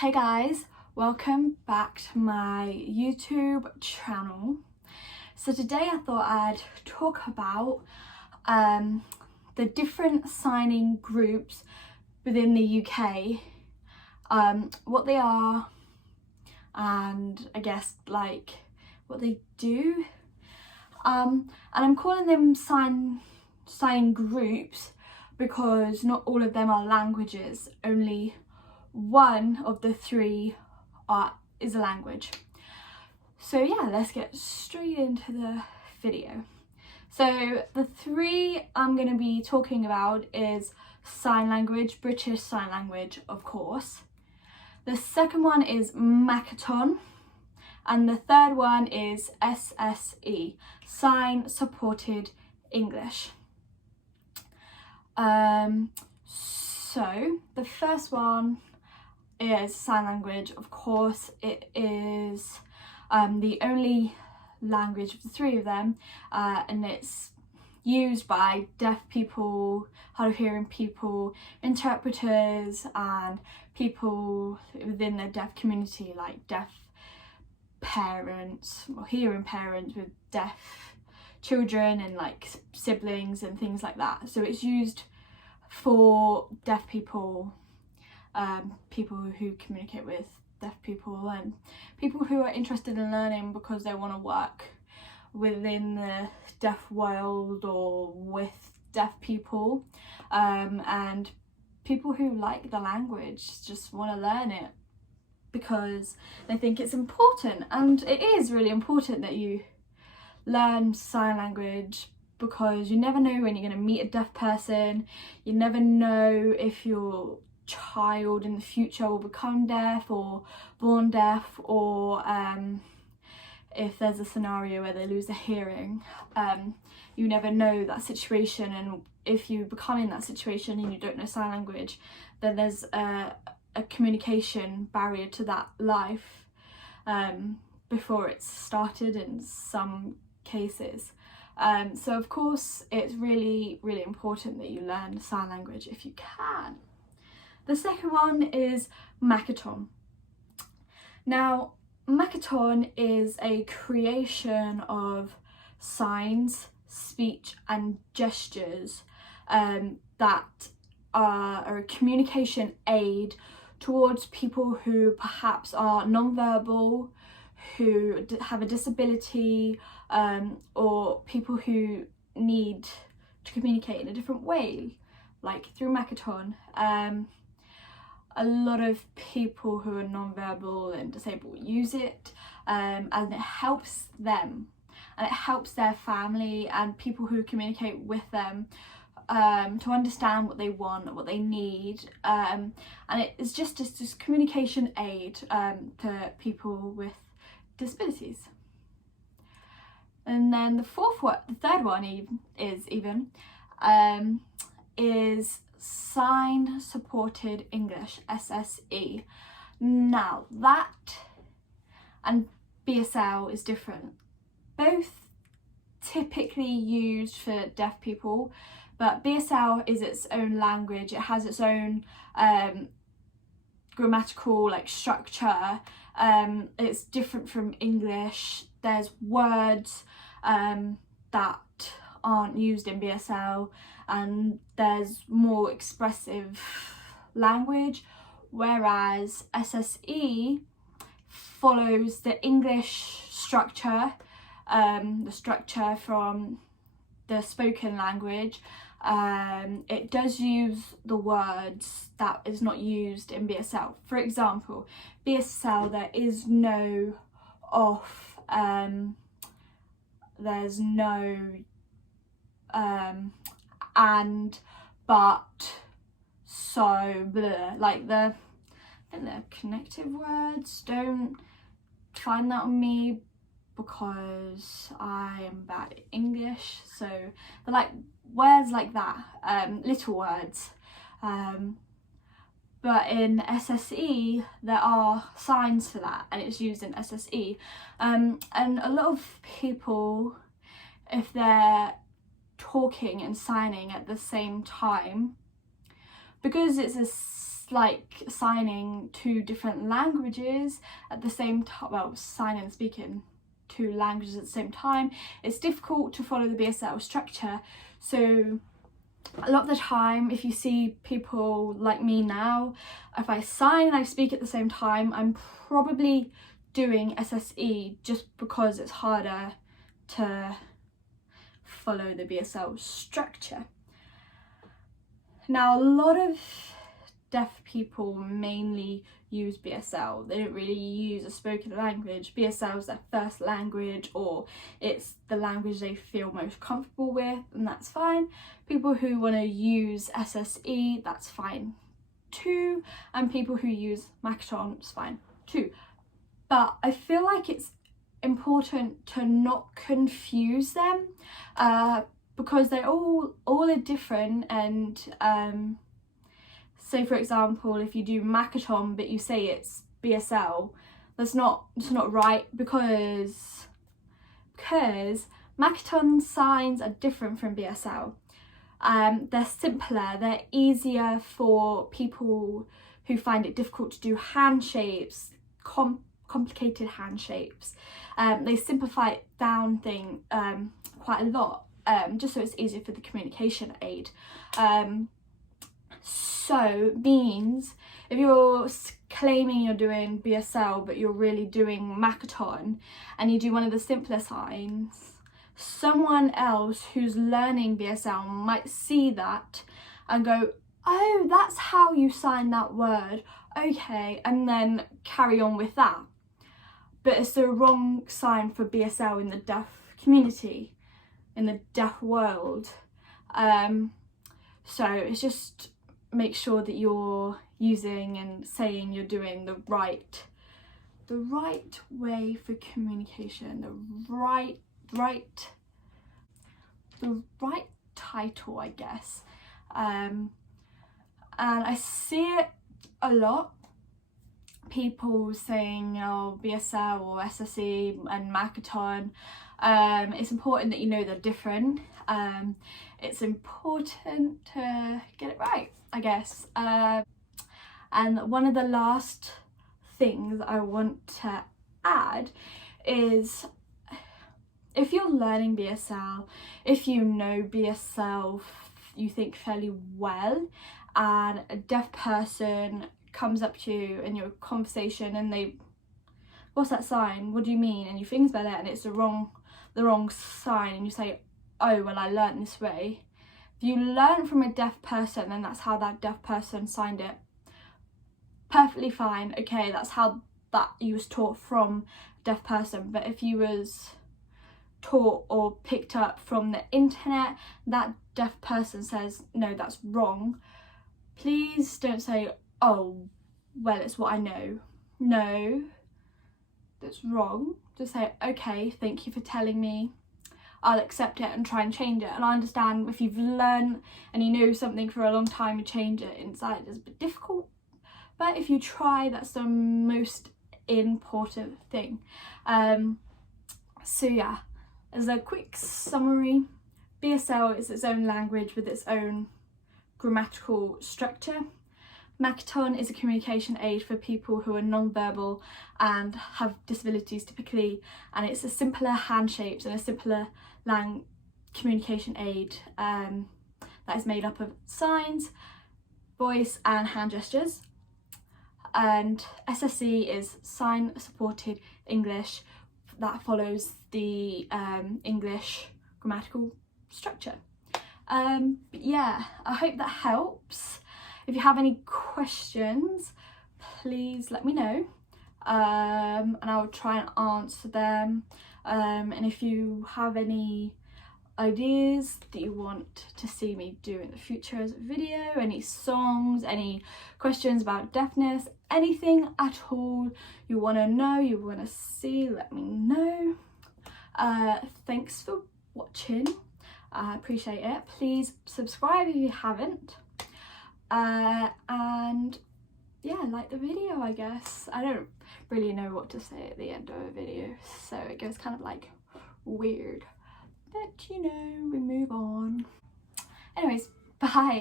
Hey guys, welcome back to my YouTube channel. So today I thought I'd talk about the different signing groups within the UK, what they are, and I guess like what they do. And I'm calling them signing groups because not all of them are languages, only one of the three is a language. So yeah, let's get straight into the video. So the three I'm going to be talking about is sign language, British Sign Language of course. The second one is Makaton, and the third one is SSE, Sign Supported English. So the first one is sign language. Of course, it is the only language of the three of them, and it's used by deaf people, hard of hearing people, interpreters, and people within the deaf community, like deaf parents or hearing parents with deaf children and like siblings and things like that. So it's used for deaf people, people who communicate with deaf people, and people who are interested in learning because they want to work within the deaf world or with deaf people, and people who like the language, just want to learn it because they think it's important. And it is really important that you learn sign language, because you never know when you're going to meet a deaf person. You never know if your child in the future will become deaf or born deaf, or if there's a scenario where they lose their hearing. You never know that situation, and if you become in that situation and you don't know sign language, then there's a communication barrier to that life before it's started in some cases. So of course it's really important that you learn sign language if you can. The second one is Makaton. Now, Makaton is a creation of signs, speech and gestures that are a communication aid towards people who perhaps are non-verbal, who have a disability, or people who need to communicate in a different way, like through Makaton. A lot of people who are non-verbal and disabled use it, and it helps them, and it helps their family and people who communicate with them to understand what they want, what they need, and it's just this communication aid to people with disabilities. And then the third one is Sign Supported English, SSE. Now that and BSL is different. Both typically used for deaf people, but BSL is its own language. It has its own grammatical structure. It's different from English. There's words that aren't used in BSL, and there's more expressive language, whereas SSE follows the English structure, the structure from the spoken language. It does use the words that is not used in BSL. For example, BSL, there is no off, there's no and, but, so, blah. Like I think the connective words, don't find that on me because I am bad at English, so they're like words like that, little words, but in SSE there are signs for that, and it's used in SSE, and a lot of people, if they're talking and signing at the same time, because it's like signing 2 different languages at the same time, well, signing and speaking 2 languages at the same time. It's difficult to follow the BSL structure. So a lot of the time, if you see people like me now, if I sign and I speak at the same time, I'm probably doing SSE just because it's harder to follow the BSL structure. Now, a lot of deaf people mainly use BSL. They don't really use a spoken language. BSL is their first language, or it's the language they feel most comfortable with, and that's fine. People who want to use SSE, that's fine too, and people who use Makaton, is fine too. But I feel like it's important to not confuse them, because they all are different. And say for example, if you do Makaton but you say it's BSL, it's not right, because Makaton signs are different from BSL. They're simpler, they're easier for people who find it difficult to do hand shapes, complicated hand shapes. They simplify it down quite a lot, just so it's easier for the communication aid. So means if you're claiming you're doing BSL but you're really doing Makaton and you do one of the simpler signs, someone else who's learning BSL might see that and go, oh, that's how you sign that word, okay, and then carry on with that. But it's the wrong sign for BSL in the deaf community, in the deaf world. So it's just make sure that you're using and saying you're doing the right way for communication, the right title, I guess. And I see it a lot, people saying, oh, BSL or SSE and Makaton. It's important that you know they're different. It's important to get it right, I guess. And one of the last things I want to add is, if you're learning BSL, if you know BSL, you think fairly well, and a deaf person comes up to you in your conversation and they, what's that sign? What do you mean? And you think about it and it's the wrong sign, and you say, oh, well, I learned this way. If you learn from a deaf person and that's how that deaf person signed it, perfectly fine. Okay, that's how that you was taught from a deaf person. But if you was taught or picked up from the internet, that deaf person says, no, that's wrong, please don't say, oh, well, it's what I know. No, that's wrong. Just say, okay, thank you for telling me. I'll accept it and try and change it. And I understand if you've learned and you know something for a long time, you change it inside, it's a bit difficult. But if you try, that's the most important thing. So yeah, as a quick summary, BSL is its own language with its own grammatical structure. Makaton is a communication aid for people who are non-verbal and have disabilities typically, and it's a simpler hand shapes and a simpler communication aid that is made up of signs, voice and hand gestures. And SSE is sign supported English that follows the English grammatical structure. But yeah, I hope that helps. If you have any questions, please let me know, and I'll try and answer them. And if you have any ideas that you want to see me do in the future as a video, any songs, any questions about deafness, anything at all you want to know, you want to see, let me know. Thanks for watching. I appreciate it. Please subscribe if you haven't. And yeah, like the video, I guess. I don't really know what to say at the end of a video, so it goes kind of like weird, but you know, we move on. Anyways, bye.